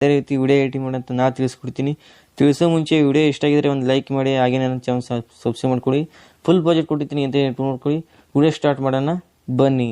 ಅದೇ ರೀತಿ video editing ಮಾಡೋಂತ ನಾ ತಿಳಿಸ್ಕೊಡ್ತೀನಿ. ತಿಳಿಸೋ ಮುಂಚೆ ವಿಡಿಯೋ ಇಷ್ಟ ಆಗಿದ್ರೆ ಒಂದು ಲೈಕ್ ಮಾಡಿ, ಹಾಗೆ ನನ್ನ ಚಾನಲ್ ಸಬ್ಸ್ಕ್ರೈಬ್ ಮಾಡ್ಕೊಳ್ಳಿ. ಫುಲ್ ಬಜೆಟ್ ಕೊಟ್ಟಿದ್ದೀನಿ ಅಂತ ನೋಡ್ಕೊಳ್ಳಿ. ವಿಡಿಯೋ ಸ್ಟಾರ್ಟ್ ಮಾಡೋಣ ಬನ್ನಿ.